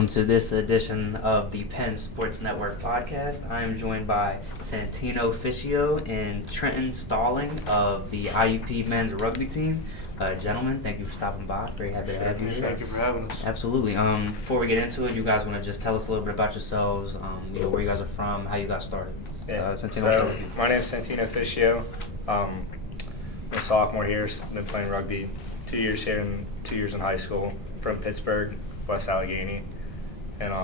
welcome to this edition of the Penn Sports Network podcast. I am joined by Santino, Fischio, and Trent Stalling of the IUP men's rugby team. Gentlemen, thank you for stopping by. Very happy to have you here. Thank you for having us. Absolutely. Before we get into it, you guys want to just tell us a little bit about yourselves, where you guys are from, how you got started. Santino, my name is Santino Fischio. I'm a sophomore here, been playing rugby 2 years here and 2 years in high school, from Pittsburgh, West Allegheny. And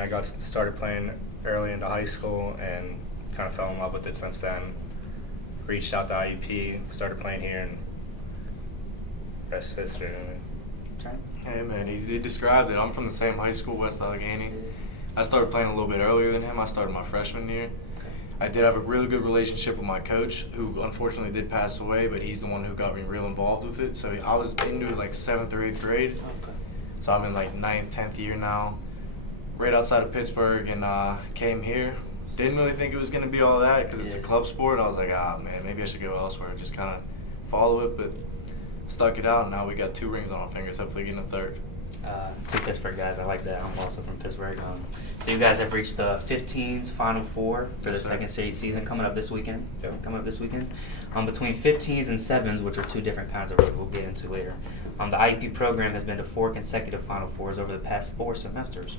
I got started playing early into high school and kind of fell in love with it since then. Reached out to IUP, started playing here, and rest is history. Hey man, he described it. I'm from the same high school, West Allegheny. I started playing a little bit earlier than him. I started my freshman year. I did have a really good relationship with my coach, who unfortunately did pass away, but he's the one who got me real involved with it. So I was into it like 7th or 8th grade. Okay. So I'm in like 9th, 10th year now, right outside of Pittsburgh, and came here. Didn't really think it was going to be all that because it's a club sport. I was like, man, maybe I should go elsewhere. Just kind of follow it, but stuck it out, and now we got 2 rings on our fingers, hopefully getting a 3rd. 2 Pittsburgh guys, I like that. I'm also from Pittsburgh. So you guys have reached the 15s Final Four for the second straight season coming up this weekend. Yep. Between 15s and 7s, which are 2 different kinds of rugby we'll get into later. The IUP program has been to 4 consecutive Final Fours over the past 4 semesters.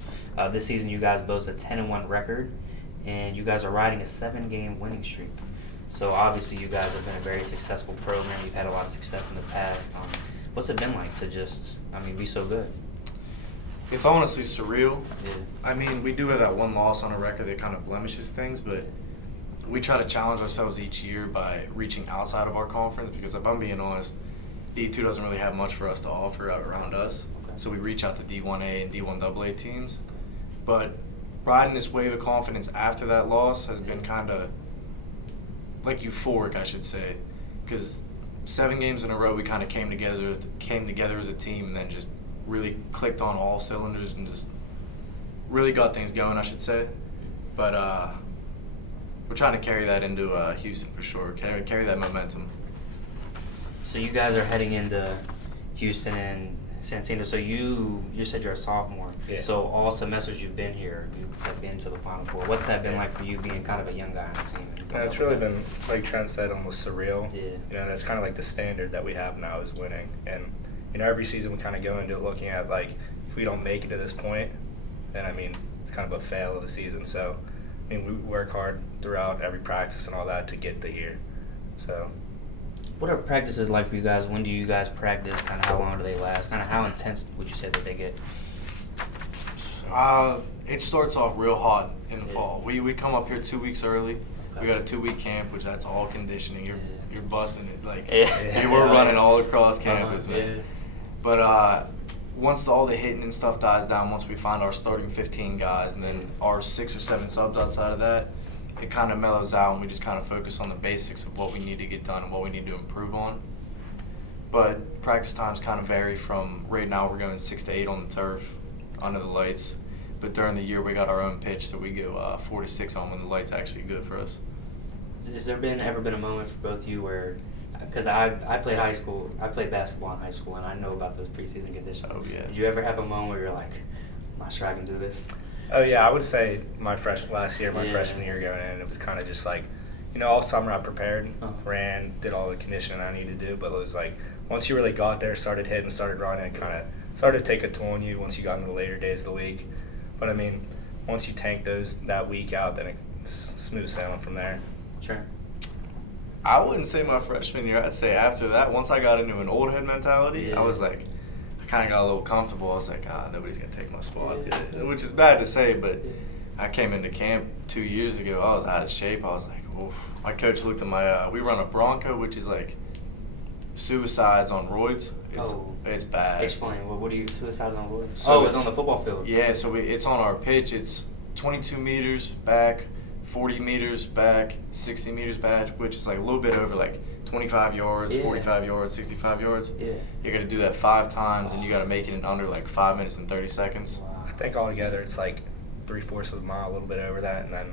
This season you guys boast a 10-1 record, and you guys are riding a 7-game winning streak. So obviously you guys have been a very successful program. You've had a lot of success in the past. What's it been like to be so good? It's honestly surreal. Yeah. I mean, we do have that one loss on our record that kind of blemishes things, but we try to challenge ourselves each year by reaching outside of our conference, because if I'm being honest, D2 doesn't really have much for us to offer out around us. Okay. So we reach out to D1A and D1AA teams. But riding this wave of confidence after that loss has been kind of like euphoric, I should say, because 7 games in a row we kind of came together as a team and then just really clicked on all cylinders and just really got things going, I should say. But we're trying to carry that into Houston for sure, carry that momentum. So you guys are heading into Houston and Santino. So you said you're a sophomore. Yeah. So all semesters you've been here, you have been to the Final Four. What's that been like for you, being kind of a young guy on the team? Yeah, it's really been, like Trent said, almost surreal. Yeah. That's kind of like the standard that we have now is winning. And every season we kind of go into it looking at, like, if we don't make it to this point, then it's kind of a fail of the season. So we work hard throughout every practice and all that to get to here. So What are practices like for you guys? When do you guys practice? Kind of how long do they last? Kind of how intense would you say that they get? It starts off real hot in the fall. We come up here 2 weeks early. Okay. We got a 2-week camp, which that's all conditioning. You're we're Yeah. running all across campus, man. Yeah. But once all the hitting and stuff dies down, once we find our starting 15 guys and then our 6 or 7 subs outside of that, it kind of mellows out and we just kind of focus on the basics of what we need to get done and what we need to improve on. But practice times kind of vary from, right now we're going 6 to 8 on the turf under the lights. But during the year we got our own pitch that we go 4 to 6 on when the light's actually good for us. Has there ever been a moment for both of you where, because I played basketball in high school, and I know about those preseason conditions. Oh, yeah. Did you ever have a moment where you're like, I'm not sure I can do this? Oh yeah, I would say my freshman year going in, it was kind of just like, all summer I prepared, ran, did all the conditioning I needed to do, but it was like once you really got there, started hitting, started running, it kind of started to take a toll on you once you got into the later days of the week. But once you tank that week out, then it's smooth sailing from there. Sure. I wouldn't say my freshman year. I'd say after that, once I got into an old head mentality, I was like, I kind of got a little comfortable. I was like, nobody's going to take my spot, which is bad to say, but I came into camp 2 years ago. I was out of shape. I was like, oof. My coach looked at my, we run a Bronco, which is like suicides on roids. It's bad. Explain. What do you, suicides on roids? So it's on the football field. Yeah, so it's on our pitch. It's 22 meters back, 40 meters back, 60 meters back, which is like a little bit over like 25 yards, 45 yards, 65 yards. Yeah. You're going to do that 5 times, and you got to make it in under like 5 minutes and 30 seconds. Wow. I think altogether it's like 3/4 of a mile, a little bit over that, and then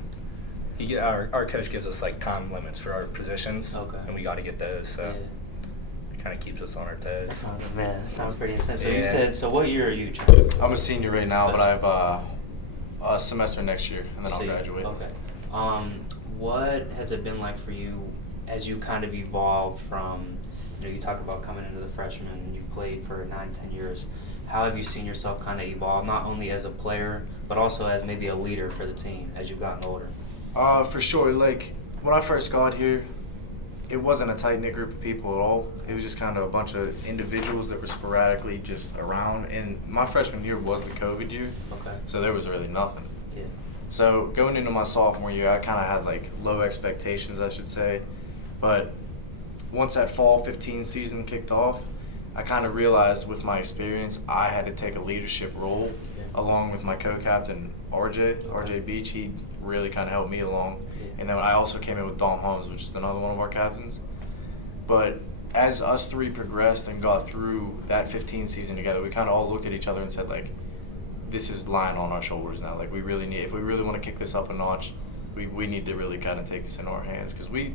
our coach gives us like time limits for our positions, and we got to get those. So kind of keeps us on our toes. Oh, man, that sounds pretty intense. So you Yeah. said, so what year are you, Trent? I'm a senior right now, but I have a semester next year, and then I'll graduate. Okay. What has it been like for you as you kind of evolve from, you talk about coming into the freshman, you've played for 9, 10 years. How have you seen yourself kind of evolve, not only as a player, but also as maybe a leader for the team as you've gotten older? For sure. Like, when I first got here, it wasn't a tight-knit group of people at all. It was just kind of a bunch of individuals that were sporadically just around. And my freshman year was the COVID year, Okay. so there was really nothing. Yeah. So going into my sophomore year, I kind of had like low expectations, I should say. But once that fall 15 season kicked off, I kind of realized with my experience, I had to take a leadership role along with my co-captain, RJ Beach. He really kind of helped me along. Yeah. And then I also came in with Dom Holmes, which is another one of our captains. But as us three progressed and got through that 15 season together, we kind of all looked at each other and said, like, this is lying on our shoulders now. Like, if we really want to kick this up a notch, we need to really kind of take this into our hands. Because we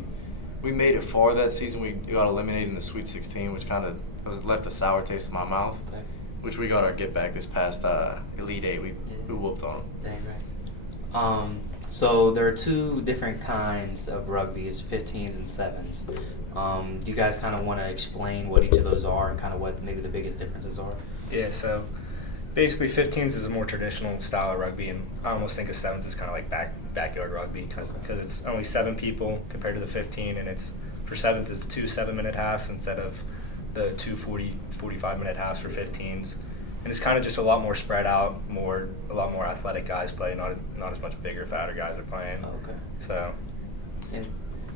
made it far that season. We got eliminated in the Sweet 16, which kind of left a sour taste in my mouth. Okay. Which we got our get back this past Elite 8. We whooped on them. Dang right. So there are two different kinds of rugby, it's 15s and 7s. Do you guys kind of want to explain what each of those are and kind of what maybe the biggest differences are? Yeah, so basically 15s is a more traditional style of rugby, and I almost think of 7s as kind of like backyard rugby because it's only 7 people compared to the 15, and it's for 7s it's 2 7-minute halves instead of the 2 45-minute halves for 15s. And it's kind of just a lot more spread out, a lot more athletic guys play, not as much bigger, fatter guys are playing. Oh, okay. So, Yeah.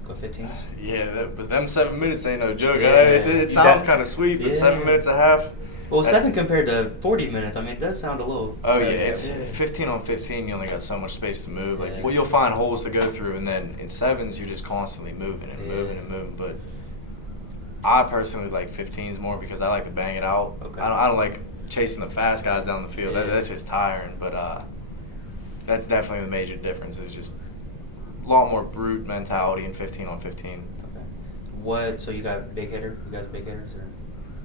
Go 15s? Yeah, but them 7 minutes ain't no joke. Yeah. It sounds kind of sweet, but Yeah. 7 minutes a half. Well, that's- 7 compared to 40 minutes, I mean, it does sound a little... Oh yeah, Yeah. it's 15 on 15. You only got so much space to move. Like, Yeah. well, you'll find holes to go through, and then in 7s you're just constantly moving and moving and moving. But I personally like 15s more because I like to bang it out. Okay. I don't like chasing the fast guys down the field. Yeah. That's just tiring. But that's definitely the major difference. Is just a lot more brute mentality in 15 on 15. Okay. So you got big hitter? You guys big hitters or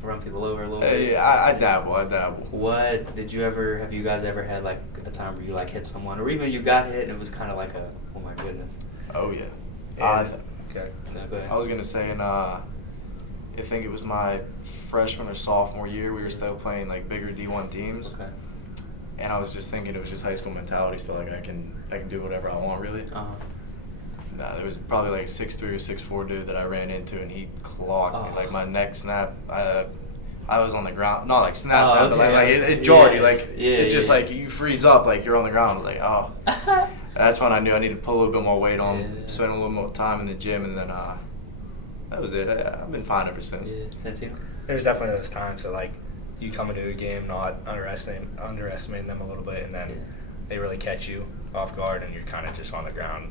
run people over a little bit? Yeah, I dabble. What did you ever? Have you guys ever had like a time where you like hit someone, or even you got hit and it was kind of like a, oh my goodness? Oh yeah. okay. No, go ahead. I was gonna say I think it was my freshman or sophomore year. We were still playing like bigger D1 teams. Okay. And I was just thinking it was just high school mentality. So like I can do whatever I want really. Nah, there was probably like a 6'3" or 6'4" dude that I ran into, and he clocked me. Like my neck snapped. I was on the ground. Not like snap, but like it jarred you. Like it just like you freeze up. Like you're on the ground. I was like, oh. That's when I knew I needed to put a little bit more weight on, spend a little more time in the gym, and then that was it. I've been fine ever since. Yeah. Santino? There's definitely those times that like you come into a game not underestimating them a little bit, and then they really catch you off guard, and you're kind of just on the ground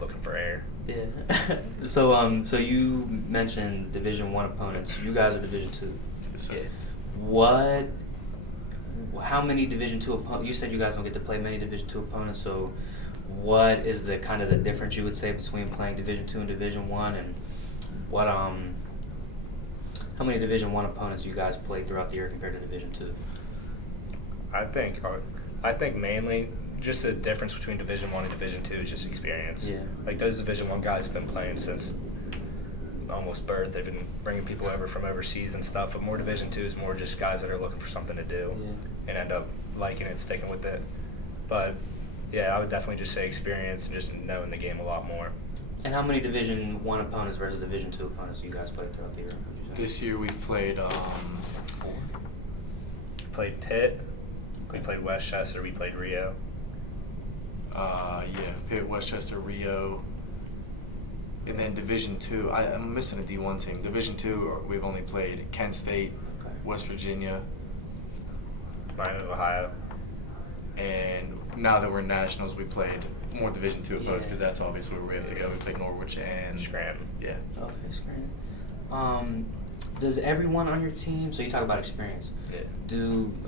looking for air. Yeah. So you mentioned Division I opponents. You guys are Division II. Yes, sir. Yeah. How many Division II opponents? You said you guys don't get to play many Division II opponents. So, what is the kind of the difference you would say between playing Division II and Division I, and what how many Division I opponents you guys played throughout the year compared to Division II? I think mainly just the difference between Division I and Division II is just experience. Yeah. Like those Division I guys have been playing since almost birth. They've been bringing people over from overseas and stuff. But more Division II is more just guys that are looking for something to do and end up liking it, sticking with it. But yeah, I would definitely just say experience and just knowing the game a lot more. And how many Division I opponents versus Division II opponents you guys played throughout the year? Would you say? This year we've played. We played Pitt. We played Westchester. We played Rio. Yeah, Pitt, Westchester, Rio, and then Division II. I'm missing a D1 team. Division II, we've only played Kent State, West Virginia, Miami of Ohio. And now that we're in nationals, we played more Division II opponents because that's obviously where we have to go. We played Norwich and Scranton. Yeah. Okay, Scranton. Does everyone on your team? So you talk about experience. Yeah.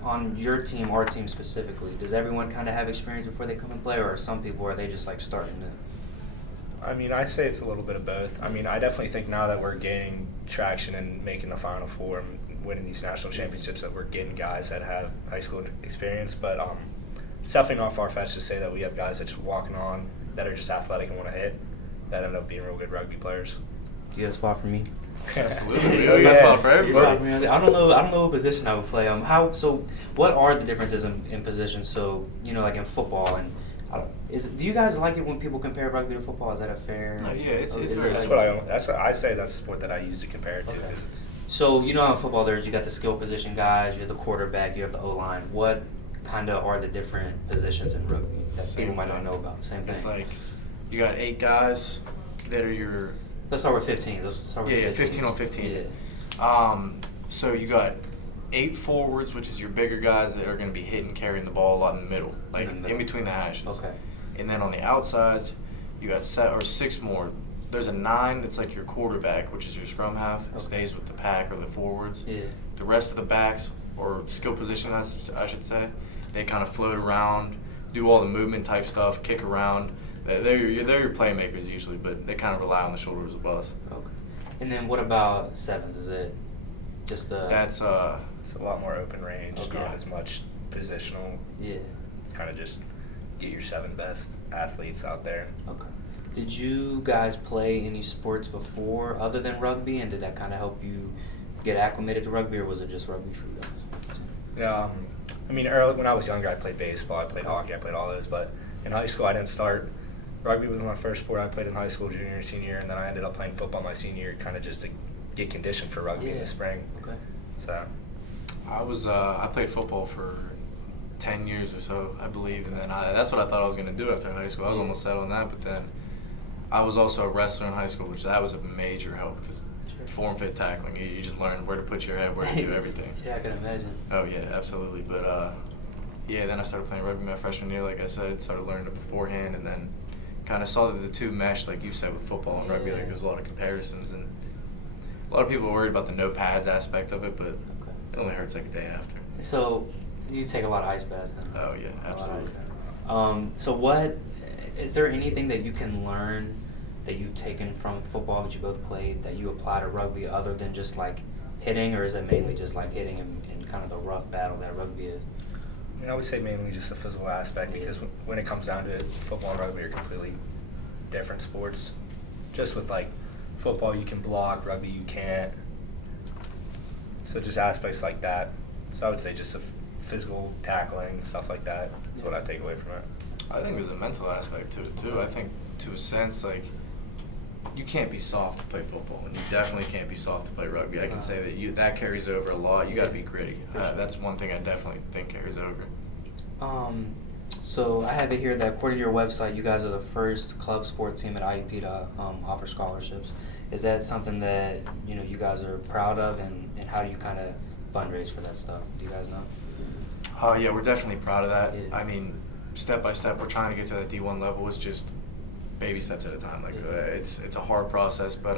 On your team, our team specifically, does everyone kind of have experience before they come and play, or are some people are they just like starting to? I mean, I say it's a little bit of both. I mean, I definitely think now that we're gaining traction and making the Final Four and winning these national championships that we're getting guys that have high school experience. But it's definitely not far-fetched to say that we have guys that just walking on that are just athletic and want to hit that end up being real good rugby players. Do you have a spot for me? Absolutely. Oh, It's yeah. a spot for everybody. I don't know what position I would play. So what are the differences in positions? So like in football, and do you guys like it when people compare rugby to football? Is that a fair? No, yeah, it's is very it That's what I say. That's the sport that I use to compare it to. Okay. 'Cause it's, So in football, you got the skill position guys, you have the quarterback, you have the O-line. What kind of are the different positions in rugby that Same people might not thing. know about? Same thing. It's like you got 8 guys that are your Let's start with 15. Let's start with 15 on 15. Yeah. So you got 8 forwards, which is your bigger guys that are going to be hitting, carrying the ball a lot in the middle, like in between the hashes. Okay. And then on the outsides, you got 6 more. There's a 9 that's like your quarterback, which is your scrum half. It Okay. stays with the pack or the forwards. Yeah. The rest of the backs, or skill position, I should say, they kind of float around, do all the movement type stuff, kick around. They're your playmakers usually, but they kind of rely on the shoulders of us. Okay. And then what about sevens? Is it just the? That's it's a lot more open range, Okay. not as much positional. Yeah. It's kind of just get your 7 best athletes out there. Okay. Did you guys play any sports before other than rugby, and did that kind of help you get acclimated to rugby, or was it just rugby for you guys? Yeah, I mean, early when I was younger, I played baseball, I played hockey, I played all those. But in high school, I didn't start. Rugby was my first sport I played in high school, junior, senior, and then I ended up playing football my senior year, kind of just to get conditioned for rugby in Yeah. the spring. Okay. So, I played football for 10 years or so, I believe, and then that's what I thought I was going to do after high school. I was Yeah. almost set on that, but then I was also a wrestler in high school, which that was a major help because form fit tackling, you just learn where to put your head, where to do everything. Yeah, I can imagine. Oh yeah, absolutely. But yeah, then I started playing rugby my freshman year, like I said, started learning it beforehand, and then kind of saw that the two meshed, like you said, with football and rugby. Yeah. Like there's a lot of comparisons, and a lot of people are worried about the no pads aspect of it, but Okay. it only hurts like a day after. So you take a lot of ice baths then? Oh yeah, A lot of ice absolutely. baths. So is there anything that you can learn that you've taken from football that you both played that you apply to rugby other than just like hitting, or is it mainly just like hitting in kind of the rough battle that rugby is? I mean, I would say mainly just the physical aspect because when it comes down to it, football and rugby are completely different sports. Just with like football, you can block, rugby, you can't. So just aspects like that. So I would say just the physical tackling, stuff like that is what I take away from it. I think there's a mental aspect to it too. I think to a sense, like, you can't be soft to play football, and you definitely can't be soft to play rugby. I can say that carries over a lot. You got to be gritty. That's one thing I definitely think carries over. So I have it here that according to your website, you guys are the first club sport team at IUP to offer scholarships. Is that something that you guys are proud of, and how do you kind of fundraise for that stuff? Do you guys know? Yeah, we're definitely proud of that. Yeah. I mean, step by step, we're trying to get to that D1 level. It's just baby steps at a time. Like it's a hard process, but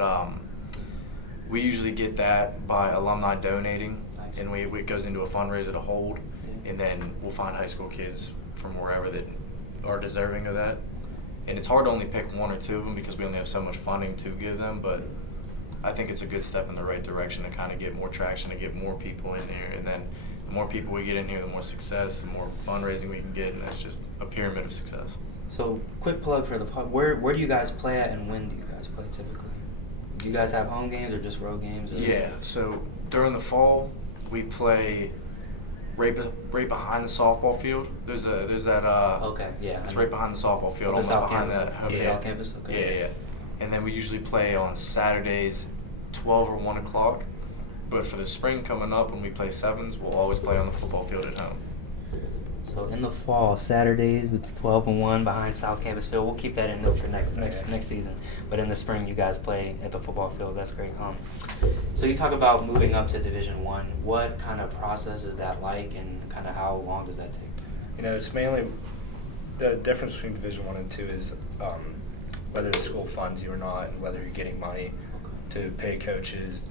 we usually get that by alumni donating, Nice. and it goes into a fundraiser to hold, Yeah. and then we'll find high school kids from wherever that are deserving of that. And it's hard to only pick 1 or 2 of them because we only have so much funding to give them, but I think it's a good step in the right direction to kind of get more traction, to get more people in here, and then the more people we get in here, the more success, the more fundraising we can get, and that's just a pyramid of success. So quick plug for the pub. Where do you guys play at, and when do you guys play typically? Do you guys have home games or just road games? Or? Yeah, so during the fall, we play right behind the softball field. There's that Okay, yeah. it's I know. right behind the softball field, The almost South behind Campus. that. The Yeah. South Campus. Okay. Yeah. And then we usually play on Saturdays, 12 or 1 o'clock. But for the spring coming up, when we play sevens, we'll always play on the football field at home. So in the fall, Saturdays it's 12 and 1 behind South Campus Field. We'll keep that in note for next season. But in the spring, you guys play at the football field. That's great. So you talk about moving up to Division I. What kind of process is that like, and kind of how long does that take? It's mainly the difference between Division I and II is whether the school funds you or not, and whether you're getting money to pay coaches,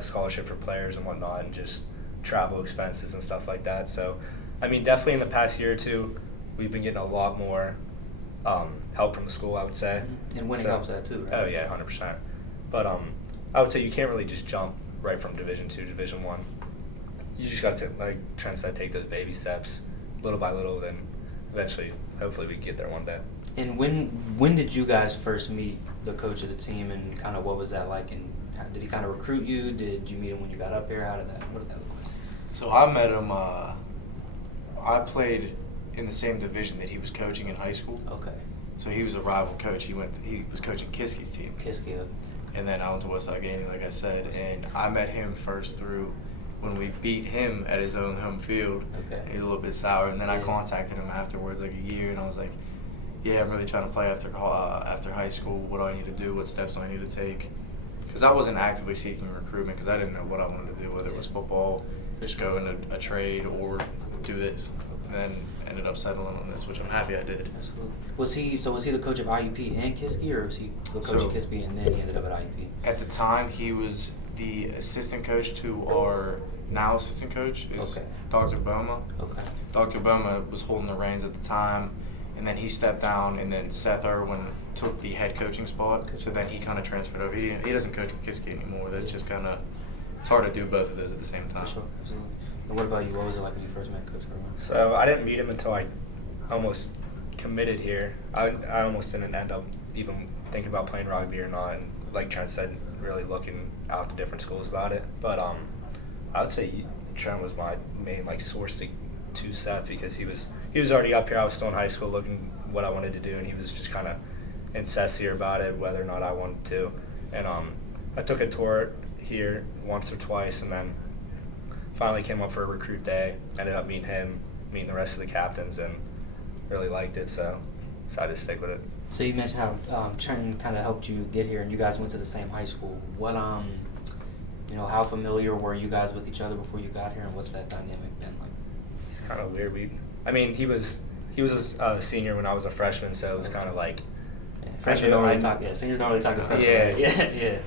scholarship for players and whatnot, and just travel expenses and stuff like that. So, I mean, definitely in the past year or two, we've been getting a lot more help from the school, I would say. And winning helps that too, right? Oh yeah, 100%. But I would say you can't really just jump right from Division II to Division I. You just got to, like Trent said, take those baby steps, little by little. Then eventually, hopefully, we can get there one day. And when did you guys first meet the coach of the team, and kind of what was that like? And did he kind of recruit you? Did you meet him when you got up here? What did that look like? So I met him. I played in the same division that he was coaching in high school. Okay. So he was a rival coach. He was coaching Kiski's team. Kiski. And then I went to West Allegheny, like I said, and I met him first through when we beat him at his own home field. Okay. He was a little bit sour, and then I Yeah. contacted him afterwards, like a year, and I was like, "Yeah, I'm really trying to play after high school. What do I need to do? What steps do I need to take?" Because I wasn't actively seeking recruitment because I didn't know what I wanted to do, whether it was football, just go into a trade, or do this. And then ended up settling on this, which I'm happy I did. Absolutely. Was he the coach of IUP and Kiski, or was he the coach of Kiski and then he ended up at IUP? At the time, he was the assistant coach to our now assistant coach, is Okay. Dr. Boma. Okay. Dr. Boma was holding the reins at the time, and then he stepped down, and then Seth Irwin took the head coaching spot. So then he kind of transferred over. He doesn't coach with Kiski anymore. That's just kind of, it's hard to do both of those at the same time. For sure, absolutely. And what about you? What was it like when you first met Coach Irwin? So I didn't meet him until I almost committed here. I almost didn't end up even thinking about playing rugby or not, and like Trent said, really looking out to different schools about it. But I would say Trent was my main source to Seth, because he was already up here. I was still in high school looking what I wanted to do, and he was just kind of insincere about it, whether or not I wanted to. And I took a tour here once or twice, and then finally came up for a recruit day. Ended up meeting him, meeting the rest of the captains, and really liked it. So decided to stick with it. So you mentioned how Trent kind of helped you get here, and you guys went to the same high school. What how familiar were you guys with each other before you got here, and what's that dynamic been like? It's kind of weird. He was a senior when I was a freshman, so it was kind of like. Yeah, freshmen don't really talk. Yeah, seniors don't really talk to freshmen. Yeah, right? yeah.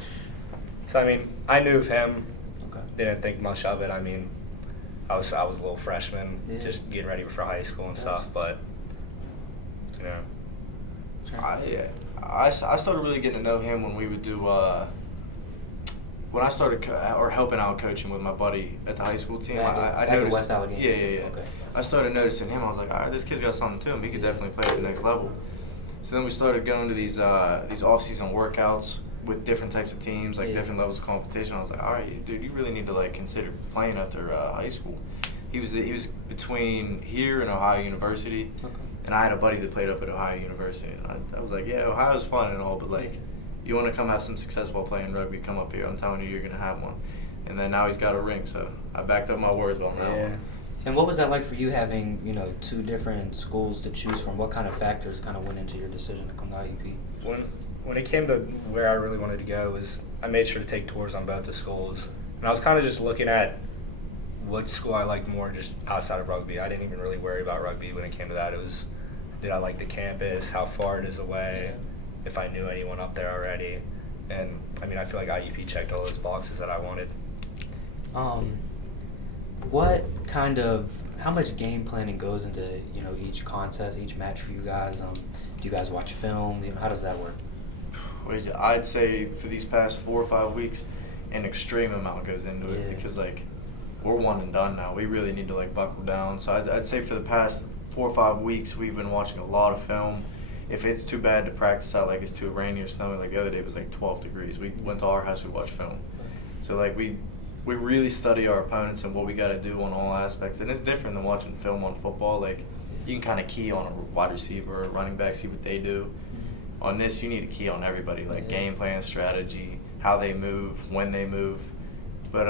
So I knew of him. Okay. Didn't think much of it. I was a little freshman, just getting ready for high school and stuff. But I started really getting to know him when we would do when I started helping out coaching with my buddy at the high school team. I Back at noticed. West Allegheny. Yeah. Okay. I started noticing him. I was like, all right, this kid's got something to him. He could definitely play at the next level. So then we started going to these off-season workouts with different types of teams, different levels of competition. I was like, all right, dude, you really need to consider playing after high school. He was between here and Ohio University, and I had a buddy that played up at Ohio University. And I was like, yeah, Ohio's fun and all, but you want to come have some success while playing rugby, come up here. I'm telling you, you're gonna have one. And then now he's got a ring, so I backed up my words on that one. And what was that like for you, having two different schools to choose from? What kind of factors kind of went into your decision to come to IUP? When it came to where I really wanted to go, I made sure to take tours on both the schools, and I was kind of just looking at what school I liked more just outside of rugby. I didn't even really worry about rugby when it came to that. It was, did I like the campus, how far it is away, if I knew anyone up there already, and I feel like IUP checked all those boxes that I wanted. How much game planning goes into each contest, each match for you guys? Do you guys watch film? How does that work? I'd say for these past 4 or 5 weeks, an extreme amount goes into it because we're one and done now. We really need to buckle down. So I'd say for the past 4 or 5 weeks, we've been watching a lot of film. If it's too bad to practice out, it's too rainy or snowing, the other day it was 12 degrees. We went to our house, we watched film. So we really study our opponents and what we got to do on all aspects. And it's different than watching film on football. You can kind of key on a wide receiver or a running back, see what they do. On this, you need to key on everybody, game plan, strategy, how they move, when they move. But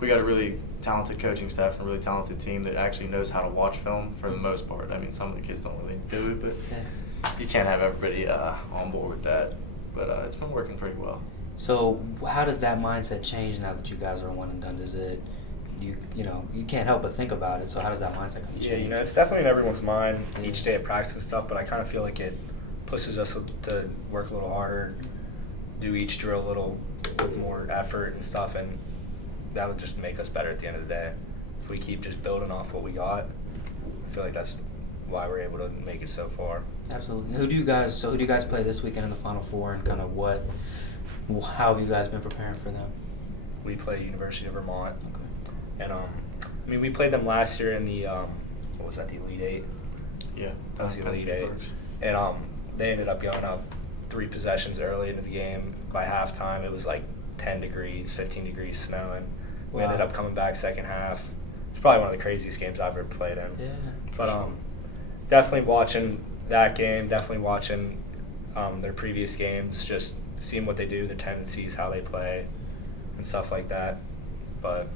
we got a really talented coaching staff and a really talented team that actually knows how to watch film for the most part. Some of the kids don't really do it, but you can't have everybody on board with that. But it's been working pretty well. So how does that mindset change now that you guys are one and done? Does it, you can't help but think about it, so how does that mindset kind of change? Yeah, it's definitely in everyone's mind each day of practice and stuff, but I kind of feel like it pushes us to work a little harder, do each drill a little with more effort and stuff, and that would just make us better at the end of the day. If we keep just building off what we got, I feel like that's why we're able to make it so far. Absolutely. Who do you guys play this weekend in the Final Four, and kind of how have you guys been preparing for them? We play University of Vermont. Okay. And we played them last year in the what was that, the Elite Eight? Yeah, That was the Elite Eight. And they ended up going up 3 possessions early into the game. By halftime, it was like 10 degrees, 15 degrees snowing. We ended up coming back second half. It's probably one of the craziest games I've ever played in. Yeah. But definitely watching that game, definitely watching their previous games, just seeing what they do, the tendencies, how they play, and stuff like that. But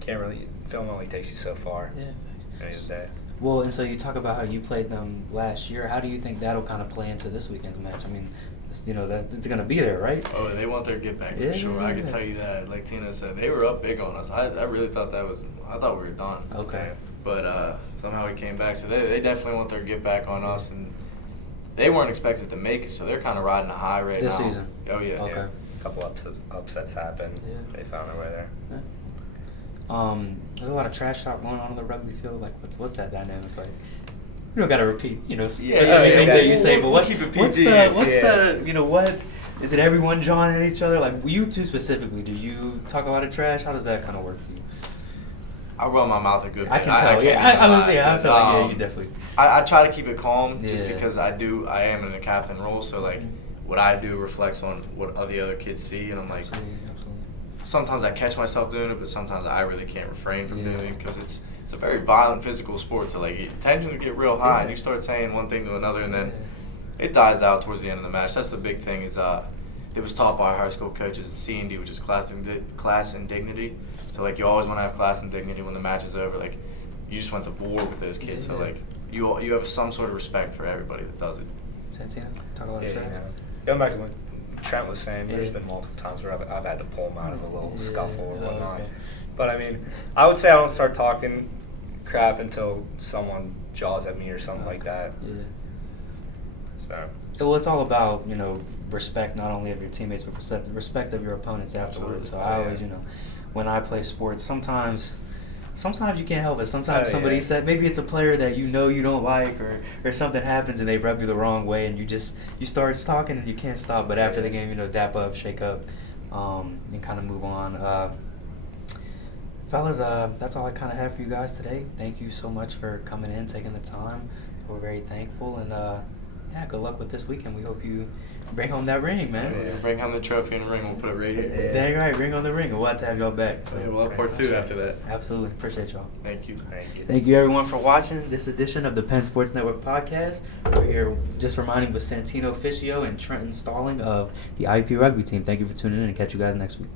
film only takes you so far. Yeah. At the end of the day. Well, and so you talk about how you played them last year. How do you think that'll kind of play into this weekend's match? I mean, that it's going to be there, right? Oh, they want their get back for sure. I can tell you that. Like Tino said, they were up big on us. I really thought I thought we were done. Okay. But somehow we came back. So they definitely want their get back on us, and they weren't expected to make it, so they're kind of riding a high right this now. season. Oh yeah. Okay. Yeah. A couple upsets happened. Yeah. They found their way there. Yeah. There's a lot of trash talk going on the rugby field. Like, what's that dynamic like? You don't gotta repeat, specific things that you say, but we'll keep it PG. what is it? Everyone jawing at each other? Like, you two specifically, do you talk a lot of trash? How does that kind of work for you? I run my mouth a good bit. I can tell. I feel like you definitely. I try to keep it calm, just Yeah. because I am in a captain role. So like, what I do reflects on what the other kids see, and I'm like, Absolutely. sometimes I catch myself doing it, but sometimes I really can't refrain from Yeah. doing it because it's a very violent physical sport. So like, tensions get real high, and you start saying one thing to another, and then it dies out towards the end of the match. That's the big thing. Is it was taught by our high school coaches, C&D, which is class and dignity. So like, you always want to have class and dignity when the match is over. Like, you just went to war with those kids. So like, you have some sort of respect for everybody that does it. Santino, talk a lot of trash. Going back to what Trent was saying, there's been multiple times where I've had to pull him out of a little scuffle or whatnot. Okay. But I mean, I would say I don't start talking crap until someone jaws at me or something like that. Yeah. So. Well, it's all about, respect not only of your teammates, but respect of your opponents afterwards. So I always, when I play sports, sometimes you can't help it. Sometimes somebody said, maybe it's a player that you don't like, or something happens and they rub you the wrong way, and you start talking and you can't stop. But after the game, dap up, shake up, and kind of move on. Fellas, that's all I kind of have for you guys today. Thank you so much for coming in, taking the time. We're very thankful, and good luck with this weekend. We hope you bring home that ring, man. Yeah, bring home the trophy and the ring. We'll put it right here. Dang right, bring home the ring. We'll have to have y'all back. So. Yeah, we'll have part 2 after that. Absolutely. Appreciate y'all. Thank you. Thank you, everyone, for watching this edition of the Penn Sports Network podcast. We're here just reminding with Santino, Fischio, and Trent Stalling of the IUP rugby team. Thank you for tuning in, and catch you guys next week.